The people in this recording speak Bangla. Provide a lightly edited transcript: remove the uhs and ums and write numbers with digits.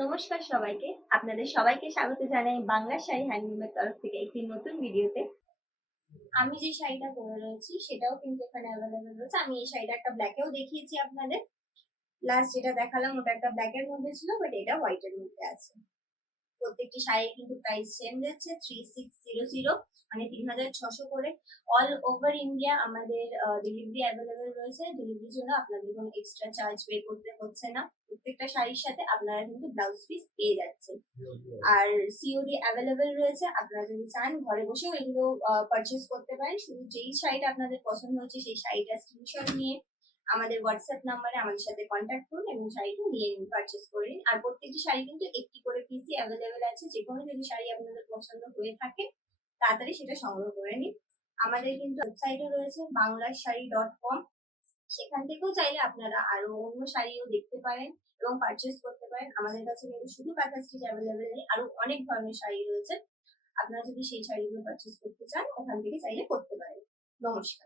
নমস্কার সবাইকে। আপনাদের সবাইকে স্বাগত জানাই বাংলা শাড়ি হ্যান্ডলুমের তরফ থেকে একটি নতুন ভিডিওতে। আমি যে শাড়িটা পরে রয়েছি সেটাও কিন্তু এখানে অ্যাভেলেবেল রয়েছে। আমি এই শাড়িটা একটা ব্ল্যাকেও দেখিয়েছি আপনাদের। লাস্ট যেটা দেখালাম ওটা একটা ব্ল্যাকের মধ্যে ছিল, বাট এটা হোয়াইটের মধ্যে আছে। প্রত্যেকটি শাড়ির কিন্তু প্রাইস সেম যাচ্ছে 3600, মানে 3600 করে। অল ওভার ইন্ডিয়া আমাদের ডেলিভারি অ্যাভেলেবেল রয়েছে। ডেলিভারির জন্য আপনাদের কোনো এক্সট্রা চার্জ পে করতে হচ্ছে না। প্রত্যেকটা শাড়ির সাথে আপনারা কিন্তু ব্লাউজ পিস পেয়ে যাচ্ছেন। আর সিওডি অ্যাভেলেবেল রয়েছে। আপনারা যদি চান ঘরে বসেও এগুলো পারচেস করতে পারেন। শুধু যেই শাড়িটা আপনাদের পছন্দ হচ্ছে সেই শাড়িটা স্ক্রিনশট নিয়ে আমাদের হোয়াটসঅ্যাপ নাম্বারে আমাদের সাথে কন্ট্যাক্ট করুন এবং শাড়িটা নিয়ে পারচেস করে নিন। আর প্রত্যেকটি শাড়ি কিন্তু একটি করে পিসই অ্যাভেলেবেল আছে। যে কোনো যদি শাড়ি আপনাদের পছন্দ হয়ে থাকে তাড়াতাড়ি সেটা সংগ্রহ করে নিন। আমাদের কিন্তু ওয়েবসাইটও রয়েছে banglasari.com। সেখান থেকেও চাইলে আপনারা আরো অন্য শাড়িও দেখতে পারেন এবং পারচেস করতে পারেন। আমাদের কাছে কিন্তু শুধু কাঁথা স্টিচ অ্যাভেলেবেল নেই, আরো অনেক ধরনের শাড়ি রয়েছে। আপনারা যদি সেই শাড়িগুলো পারচেস করতে চান ওখান থেকে চাইলে করতে পারেন। নমস্কার।